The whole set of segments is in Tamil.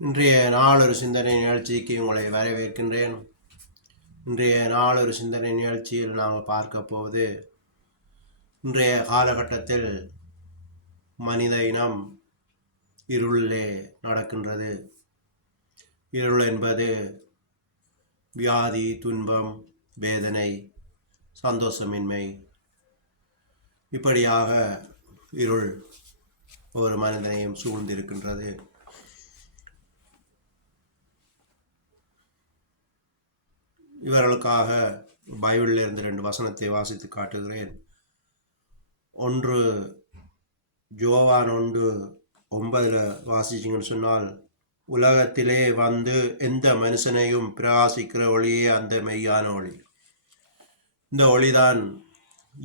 இன்றைய நாளொரு சிந்தனை நிகழ்ச்சிக்கு உங்களை வரவேற்கின்றேன். இன்றைய நாளொரு சிந்தனை நிகழ்ச்சியில் நாங்கள் பார்க்க போவது, இன்றைய காலகட்டத்தில் மனித இனம் இருளிலே நடக்கின்றது. இருள் என்பது வியாதி, துன்பம், வேதனை, சந்தோஷமின்மை, இப்படியாக இருள் ஒரு மனிதனையும் சூழ்ந்திருக்கின்றது. இவர்களுக்காக பைபிளில் இருந்து 2 வசனத்தை வாசித்து காட்டுகிறேன். ஒன்று யோவான் 1:9 வாசிச்சிங்கன்னு சொன்னால், உலகத்திலே வந்து எந்த மனுஷனையும் பிரகாசிக்கிற ஒளியே அந்த மெய்யான ஒளி. இந்த ஒளிதான்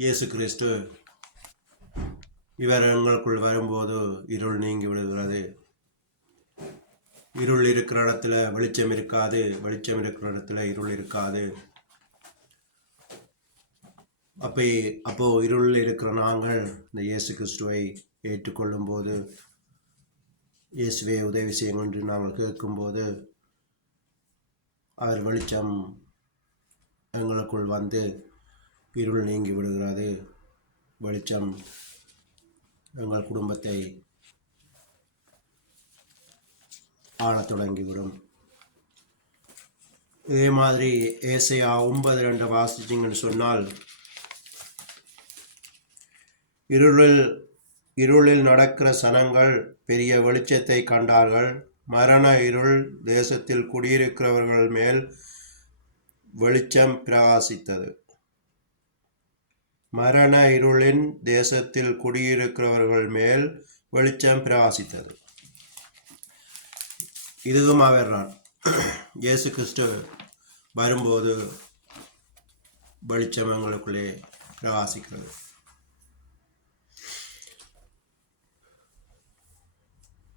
இயேசு கிறிஸ்து. இவர் எங்களுக்குள் வரும்போது இருள் நீங்கி விடுகிறது. இருள் இருக்கிற இடத்துல வெளிச்சம் இருக்காது, வெளிச்சம் இருக்கிற இடத்துல இருள் இருக்காது. அப்போ இருளில் இருக்கிற நாங்கள் இந்த இயேசு கிறிஸ்துவை ஏற்றுக்கொள்ளும் போது, இயேசுவே உதவி செய்யும் என்று நாங்கள் கேட்கும்போது, அவர் வெளிச்சம் எங்களுக்குள் வந்து இருள் நீங்கி விடுகிறது. வெளிச்சம் எங்கள் குடும்பத்தை ஆளத் தொடங்கிவிடும். இதே மாதிரி ஏசாயா 9:2 வாசிச்சிங்கன்னு சொன்னால், இருளில் நடக்கிற சனங்கள் பெரிய வெளிச்சத்தை கண்டார்கள். மரண இருள் தேசத்தில் குடியிருக்கிறவர்கள் மேல் வெளிச்சம் பிரகாசித்தது. மரண இருளின் தேசத்தில் குடியிருக்கிறவர்கள் மேல் வெளிச்சம் பிரகாசித்தது. இதுவும் அவர்தான். இயேசு கிறிஸ்து வரும்போது வெளிச்சம் எங்களுக்குள்ளே பிரகாசிக்கிறது.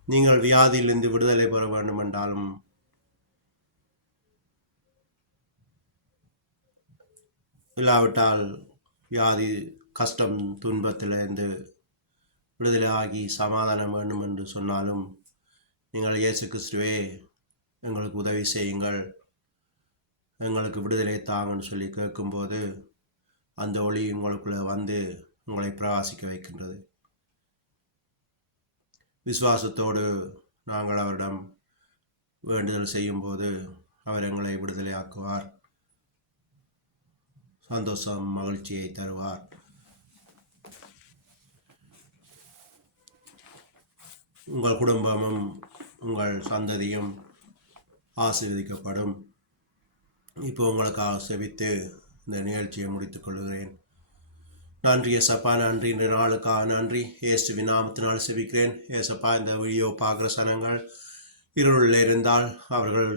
நீங்கள் வியாதியிலிருந்து விடுதலை பெற வேண்டும் என்றாலும், இல்லாவிட்டால் வியாதி, கஷ்டம், துன்பத்திலிருந்து விடுதலை ஆகி சமாதானம் வேண்டும் என்று சொன்னாலும், நீங்கள் இயேசு கிறிஸ்துவே எங்களுக்கு உதவி செய்யுங்கள், எங்களுக்கு விடுதலை தாங்கன்னு சொல்லி கேட்கும்போது, அந்த ஒளி உங்களுக்குள்ளே வந்து உங்களை பிரகாசிக்க வைக்கின்றது. விசுவாசத்தோடு நாங்கள் அவரிடம் வேண்டுதல் செய்யும்போது அவர் எங்களை விடுதலை ஆக்குவார், சந்தோஷம், மகிழ்ச்சியை தருவார். உங்கள் குடும்பமும் உங்கள் சந்ததியும் ஆசீர்வதிக்கப்படும். இப்போ உங்களுக்காக செபித்து இந்த நிகழ்ச்சியை முடித்துக் கொள்கிறேன். நன்றி ஏசப்பா, நன்றி. இன்று நாளுக்காக நன்றி. இயேசுவின் நாமத்தினால் செபிக்கிறேன். ஏசப்பா, இந்த வீடியோ பார்க்குற சனங்கள் இருளில் இருந்தால் அவர்கள்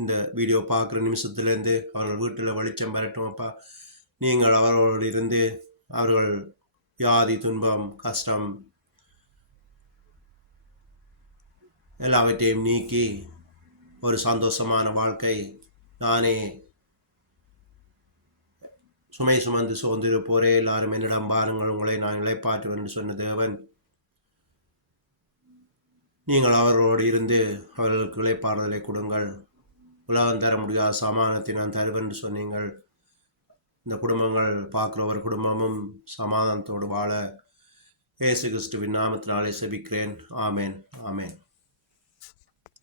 இந்த வீடியோ பார்க்குற நிமிஷத்துலேருந்து அவர்கள் வீட்டில் வெளிச்சம் பெறட்டும் அப்பா. நீங்கள் அவர்களோடு இருந்து அவர்கள் வியாதி, துன்பம், கஷ்டம் எல்லாவற்றையும் நீக்கி ஒரு சந்தோஷமான வாழ்க்கை, நானே சுமை சுமந்து சோர்ந்திருப்போரே எல்லாரும் என்னிடம் பாருங்கள், உங்களை நான் இளைப்பாற்றுவேன் என்று சொன்ன தேவன், நீங்கள் அவர்களோடு இருந்து அவர்களுக்கு இளைப்பாறுதலை கொடுங்கள். உலகம் தர முடியாத சமாதானத்தை நான் தருவேன் என்று சொன்னீங்கள். இந்த குடும்பங்கள் பார்க்குற ஒரு குடும்பமும் சமாதானத்தோடு வாழ இயேசு கிறிஸ்துவின் நாமத்தினாலே செபிக்கிறேன். ஆமேன், ஆமேன்.